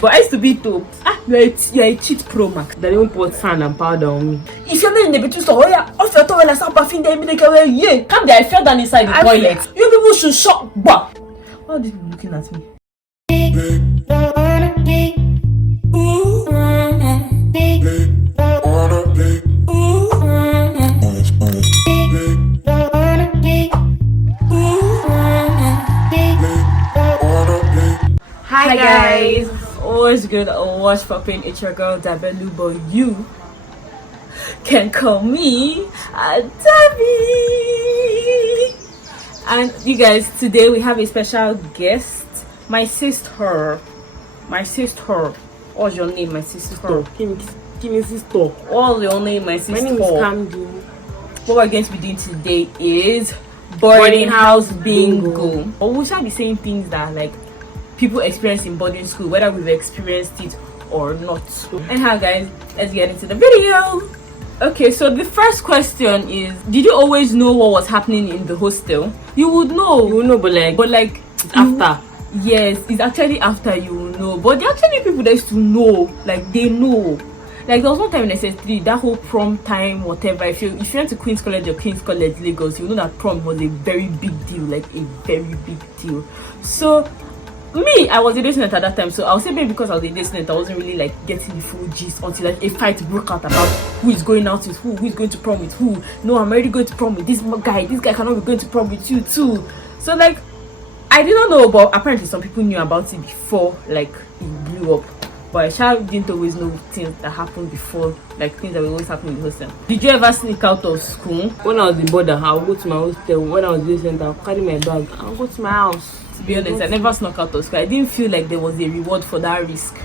But I used to be too. You're a cheat pro max. They don't put sand and powder on me. If you're not in the between store, off your towel and start bathing them, yeah. Come there, I fell down inside the toilet. You people should shut up. Why are these people looking at me? Hi guys, always good. What's popping? It's your girl Dabelu, but you can call me Dabby. And you guys, today we have a special guest, my sister. What's your name, my sister? Kimi sister. What's your name, my sister? My name is Kamdi. What we're going to be doing today is boarding house bingo. Or we shall be saying things that like people experience in boarding school, whether we've experienced it or not. Anyhow guys, let's get into the video. Okay, so the first question is, did you always know what was happening in the hostel? You would know, but like it's after. Yes, it's actually after you will know, but there are actually people that used to know, like they know. Like there was one time in SS3, that whole prom time, whatever. If you went to Queen's College or King's College Lagos, you know that prom was a very big deal, like a very big deal. So me, I was a day student at that time, so I'll say maybe because I was a day student, I wasn't really like getting the full gist until like a fight broke out about who is going out with who is going to prom with who. No, I'm already going to prom with this guy cannot be going to prom with you too. So like I did not know, but apparently some people knew about it before like it blew up. But I didn't always know things that happened before, like things that will always happen in the hostel. Did you ever sneak out of school? When I was in border, I'll go to my hostel. When I was in center, I'll carry my bag. I'll go to my house. To be honest, I never snuck out of school. I didn't feel like there was a reward for that risk,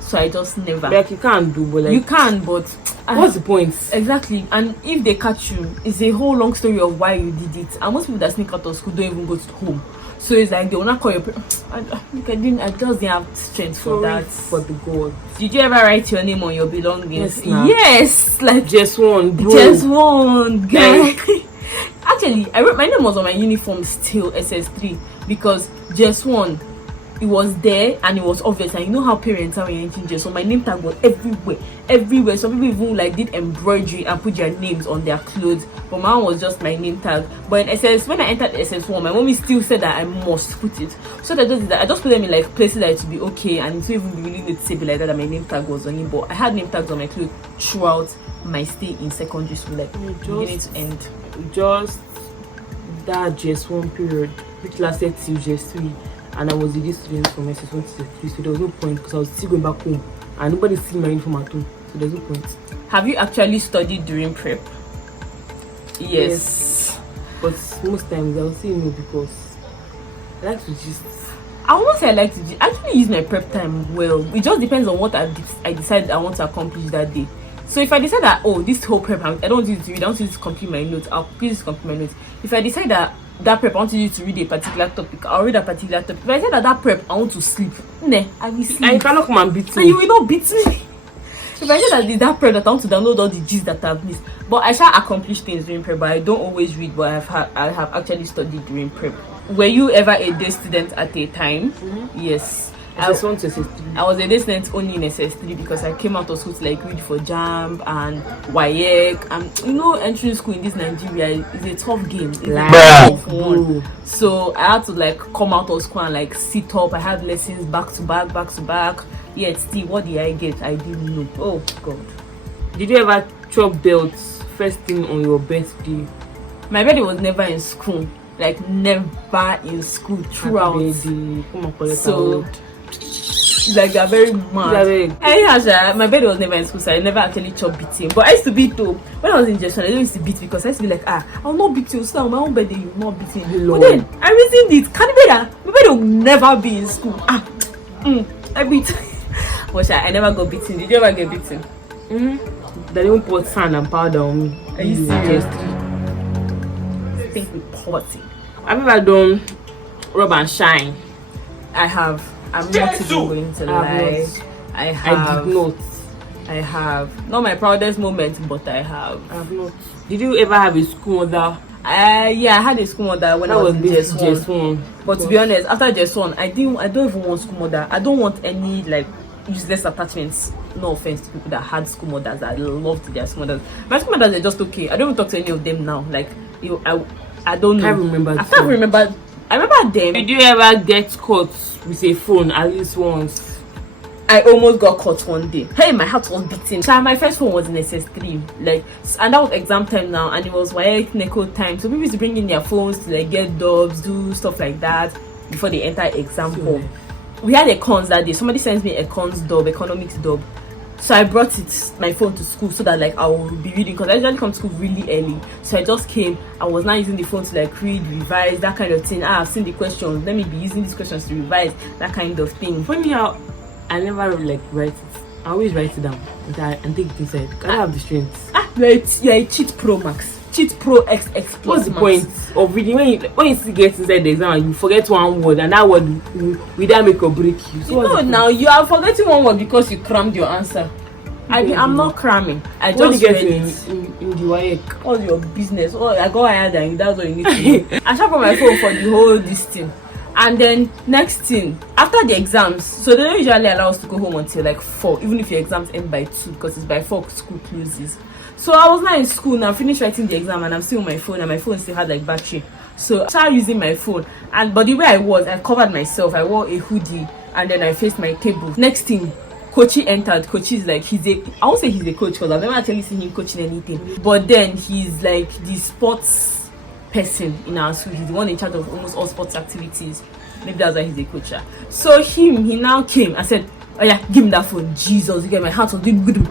so I just never. Like you can't do, but like you can, but what's the point? Exactly. And if they catch you, it's a whole long story of why you did it. And most people that sneak out of school don't even go to home. So it's like they will not call your I just didn't have strength for that. For the God. Did you ever write your name on your belongings? Yes, nah. Yes, like just one, bro. Just one, guy. Actually, I wrote my name was on my uniform still SS3 because just one. It was there and it was obvious, and you know how parents are when you're entering, so my name tag was everywhere. Some people even like did embroidery and put their names on their clothes, but mine was just my name tag. But in SS, when I entered SS1, my mommy still said that I must put it, so that I just put them in like places that it would be okay, and it wouldn't even be really noticeable like that my name tag was on it. But I had name tags on my clothes throughout my stay in secondary school, like beginning to end. Just that just one period which lasted till just 3. And I was a student from SS1 to SS3, so there was no point because I was still going back home and nobody see my uniform at home, so there's no point. Have you actually studied during prep? Yes. But most times I'll say no because I like to just. I won't say I like to actually use my prep time well. It just depends on what I decide I want to accomplish that day. So if I decide that, oh, this whole prep I don't want you to read, I want you to complete my notes, I'll please complete my notes. If I decide that prep I want you to read a particular topic, I'll read a particular topic. If I say that prep I want to sleep, I will sleep. And you cannot come and beat me. And you will not beat me. If I say that prep that I want to download all the gist that I've missed, but I shall accomplish things during prep. But I don't always read, but I have actually studied during prep. Were you ever a day student at a time? Yes. I was a day student only in SS3 because I came out of school to like read for JAMB and WAEC, and you know entering school in this Nigeria is a tough game. It's a tough one. So I had to like come out of school and like sit up. I had lessons back to back. Yet still, what did I get? I didn't know. Oh God. Did you ever chop belts first thing on your birthday? My birthday was never in school. Like never in school throughout. So like they're very mad. My birthday was never in school, so I never actually chopped beating. But I used to beat too. When I was in Japan, I didn't used to beat because I used to be like, I'll not beat you. So on my own birthday, you'll not beat me. But then I reasoned it. My birthday will never be in school. I beat. But I never got beaten. Did you ever get beaten? They don't put sand and powder on me. Are you serious? Think with potty. I've never done rub and shine. I have. I'm not even going to lie. I did not. I have. Not my proudest moment, but I have. I have not. Did you ever have a school mother? Yeah, I had a school mother when I was in JS1. But to be honest, after JS1, I don't even want school mother. I don't want any like useless attachments. No offense to people that had school mothers that loved their school mothers. My school mothers are just okay. I don't even talk to any of them now. Like I don't know. I can't remember. I remember them. Did you ever get caught with a phone at least once? I almost got caught one day. Hey, my heart was beating. So my first phone was in SS3, like, and that was exam time now, and it was NECO time. So people used to bring in their phones to like get dubs, do stuff like that before they enter exam hall. We had a cons that day. Somebody sent me a cons dub, economics dub. So I brought my phone to school so that like I will be reading, because I usually come to school really early. So I just came. I was now using the phone to like read, revise, that kind of thing. I've seen the questions. Let me be using these questions to revise, that kind of thing. Funny how I never like write it. I always write it down and take it inside. I don't have the strength. You're a cheat pro max. Cheat pro X plus. What's the point of reading when you still get inside the exam and you forget one word, and that word will that make or break you? So no, now you are forgetting one word because you crammed your answer. I'm not cramming. I just get in the WAEC. All your business. Oh, I go higher than you. That's what you need to do. I sharp on my phone for the whole this thing. And then next thing, after the exams, so they don't usually allow us to go home until like 4, even if your exams end by 2, because it's by 4 school closes. So I was not in school now, finished writing the exam, and I'm still on my phone, and my phone still had like battery. So I started using my phone, but the way I covered myself. I wore a hoodie, and then I faced my table. Next thing, Kochi entered. Kochi is like, I won't say he's a coach, because I've never actually seen him coaching anything. But then he's like the sports person in our school. He's the one in charge of almost all sports activities. Maybe that's why he's a coach. So he now came. I said, oh yeah, give me that phone. Jesus, you get my heart was doing good.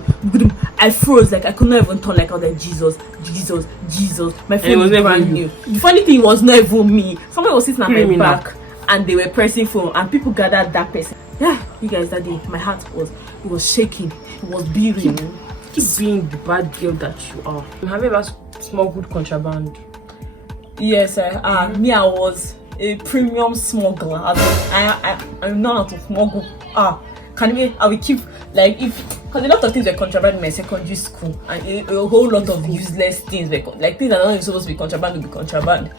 I froze, like I could not even turn, like I was like, Jesus. My phone was brand new. The funny thing was not even me. Somebody was sitting at my back and they were pressing phone, and people gathered that person. Yeah, you guys, that day my heart was shaking. It was beating. Keep being the bad girl that you are. Have you ever smuggled contraband? Yes, I was a premium smuggler. I'm not how to smuggle. I will keep like, because a lot of things were contraband in my secondary school, and a whole lot of useless things were like things that are not even supposed to be contraband will be contraband.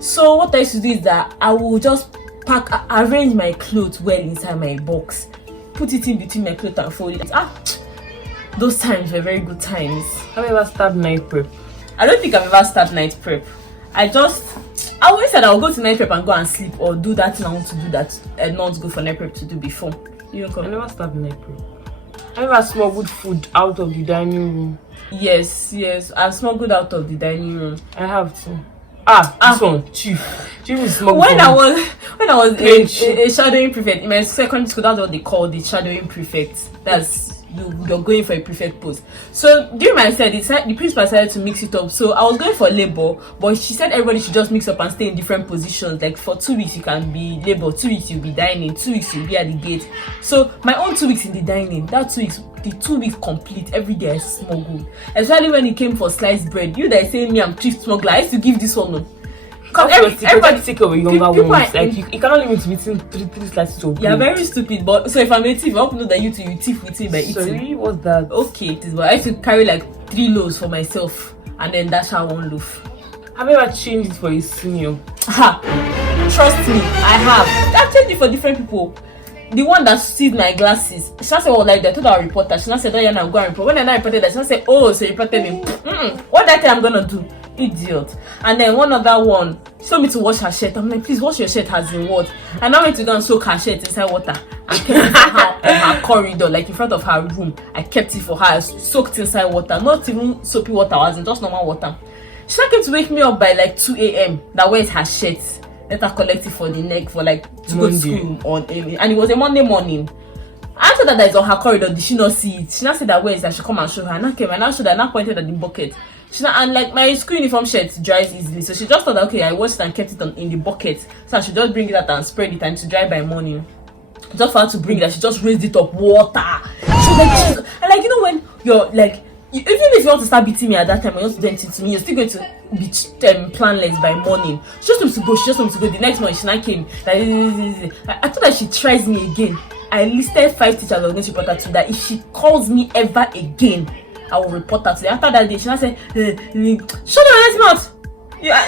So what I used to do is that I will just arrange my clothes well inside my box, put it in between my clothes and fold it. Those times were very good times. Have you ever started night prep? I don't think I've ever started night prep. I always said I'll go to night prep and go and sleep, or do that thing I want to do that and not go for night prep to do before. You don't come. I never started night prep. Have you ever smuggled food out of the dining room? Yes, I've smuggled out of the dining room. I have too. This one, Chief is smuggled. When I was a shadowing prefect in my secondary school, that's what they call the shadowing prefect. That's you're going for a prefect post. So during my study, the principal decided to mix it up. So I was going for labor, but she said everybody should just mix up and stay in different positions. Like for 2 weeks you can be labor, 2 weeks you'll be dining, 2 weeks you'll be at the gate. So my own 2 weeks in the dining, the 2 weeks complete, every day I smuggled. Especially when it came for sliced bread. You that say me I'm chief smuggler, I used to give this one. Because everybody take away younger ones. Like you cannot limit between three slices of bread. You're very stupid, but so if I'm a thief, I hope you know that you thief with me by eating. Sorry, what's that? Okay, it is, but I used to carry like 3 loaves for myself and then dash out 1 loaf. Have you ever changed it for a senior? Trust me, I have. I've changed it for different people. The one that sees my glasses, she not said, oh, like that, I told our reporter. She not said, oh, yeah, now go and report. When I reported that, she not said, oh, so you reported me. What that I'm gonna do? Idiot. And then one other one, she told me to wash her shirt. I'm like, please wash your shirt as in what? And I went to go and soak her shirt inside water and kept it on her corridor, like in front of her room. I kept it for her, soaked inside water, not even soapy water, as in just normal water. She came to wake me up by like 2 a.m. That where's her shirt? Let her collect it for the neck for like to go to school on and it was a Monday morning. I told her that it's on her corridor. Did she not see it? She not said that where is that? She come and show her. And I came and I showed her and I pointed at the bucket. She not, and like my school uniform shirt dries easily, so she just thought that okay, I washed it and kept it in the bucket, so I should just bring it out and spread it and to dry by morning. Just for her to bring it, she just raised it up water. She was like, and like you know when you're like, even if you want to start beating me at that time, or you want to do anything to me, you're still going to be planless by morning. She just wants to go. She just wants to go. The next morning, she now came. Like, I thought that she tries me again. I listed 5 teachers I was going to report her to, that if she calls me ever again, I will report her to them. After that day, she now said, shut up, let's not.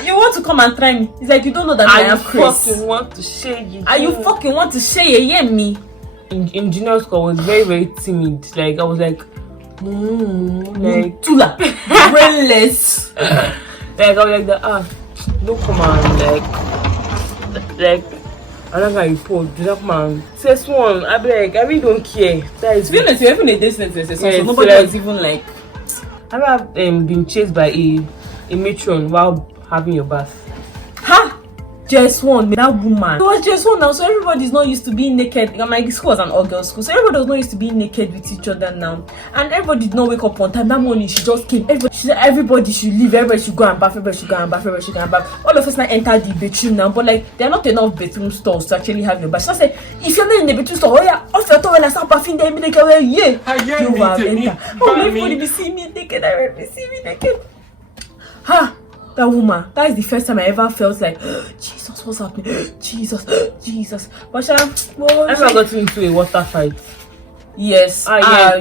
You want to come and try me? It's like you don't know that I have crazy. You fucking want to share you. You fucking want to share me? in junior school I was very, very timid. Like I was like, like Tula, brainless. like I was like no come on, like I don't got report. Do that man. Says one. I be like, I really don't care. That is. To be honest, you're even a distance. Yeah, so nobody so was even like. I have been chased by a matron while having your bath. Ha! Just one, that woman. It was just one now, so everybody's not used to being naked. My school was an all-girls school, so everybody was not used to being naked with each other now. And everybody did not wake up on time. That morning, she just came. Everybody should leave. Everybody should go and bath. Everybody should go and bath. Everybody should go and bath. All of us now enter the bedroom now, but like there are not enough bedroom stalls to actually have your bath. She just said, if you're not in the bedroom stall, oh yeah, off your towel and start bathing there immediately. Yeah, you have enter. Oh, everybody be seeing me naked. Everybody see me naked. Ha! That woman, that is the first time I ever felt like, Jesus, what's happening? Jesus. But I never got into a water fight. Yes. Yes.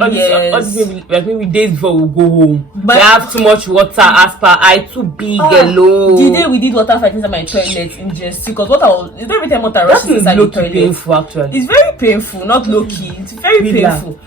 Like maybe days before we go home. But I have too much water as per I too big alone. The day we did water fight inside my toilet in just because it's every time water rushes inside the toilet. Painful actually. It's very painful, not low key. It's very painful.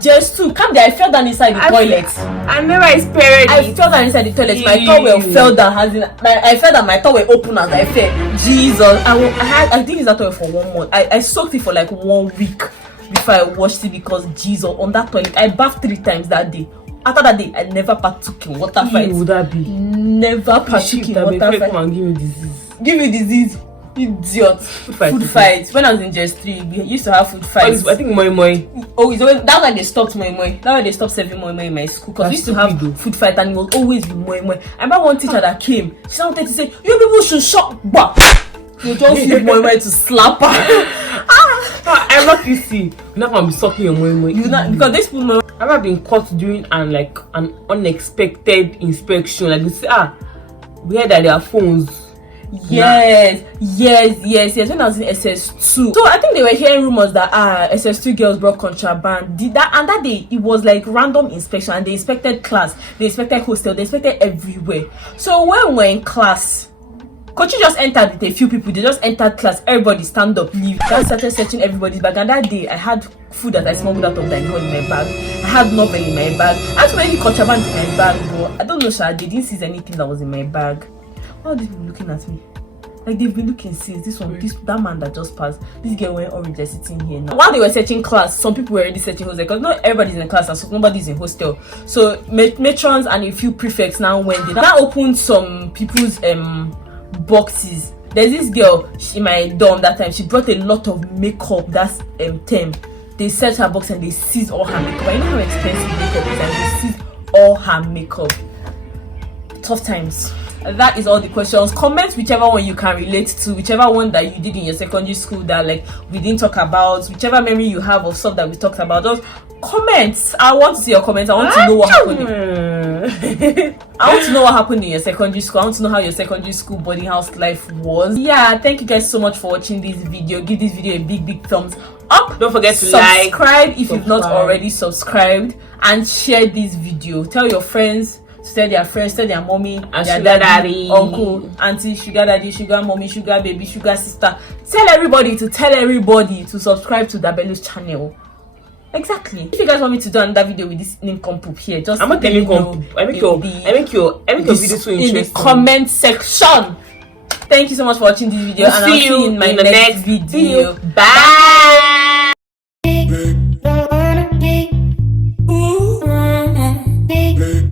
Just to Kamdi, I fell down inside the toilet. I never experienced. I fell down inside the toilet. My towel fell down. I fell down. My towel opened as I fell. Jesus, I think it's that towel for 1 month. I soaked it for like 1 week before I washed it because Jesus, on that toilet I bathed 3 times that day. After that day, I never partook in water fights. Would that be? Never partook in water fights. Come and give me disease. Give me disease. Idiot. Food fights. When I was in just 3, we used to have food fights. I think moi. Oh, it's always that's why they stopped moi. That's why they stopped serving moi in my school. Because we used to have food fight and it was always moi. I remember one teacher that came. She wanted to say, "You people should shut up." You just use moi to slap her. I'm not PC. You're not gonna be sucking your moi. You not because this people. I've ever been caught during an unexpected inspection. Like they say, we heard that there are phones. Yes. When I was in SS2, so I think they were hearing rumors that SS2 girls brought contraband. That day it was like random inspection, and they inspected class, they inspected hostel, they inspected everywhere. So when we're in class, Coach just entered with a few people. They just entered class. Everybody stand up, leave. That started searching everybody's bag. And that day, I had food that I smuggled out of the hall in my bag. I had novel in my bag. I had so many contraband in my bag, but I don't know, Sha. They didn't see anything that was in my bag. Why are these people looking at me? Like they've been looking since that man that just passed. This girl wearing orange is sitting here now. While they were searching class, some people were already searching hostel because not everybody's in class and so nobody's in hostel. So matrons and a few prefects now went. They now opened some people's boxes. There's this girl in my dorm that time. She brought a lot of makeup. That's term. They searched her box and they seized all her makeup. I know how expensive makeup is, and they seized all her makeup. Tough times. That is all the questions. Comment whichever one you can relate to, whichever one that you did in your secondary school that like we didn't talk about, whichever memory you have of stuff that we talked about. Just comments. I want to see your comments. I want to know what happened. I want to know what happened in your secondary school. I want to know how your secondary school boarding house life was. Yeah, thank you guys so much for watching this video. Give this video a big thumbs up. Don't forget to subscribe if you've not already subscribed, and share this video. Tell your friends, tell their friends, tell their mommy, and their daddy, uncle, auntie, sugar daddy, sugar mommy, sugar baby, sugar sister. Tell everybody to subscribe to Dabelu's channel. Exactly. If you guys want me to do another video with this name compoop here, just I make your video so interesting in the comment section. Thank you so much for watching this video, and I'll see you in my next video. Bye.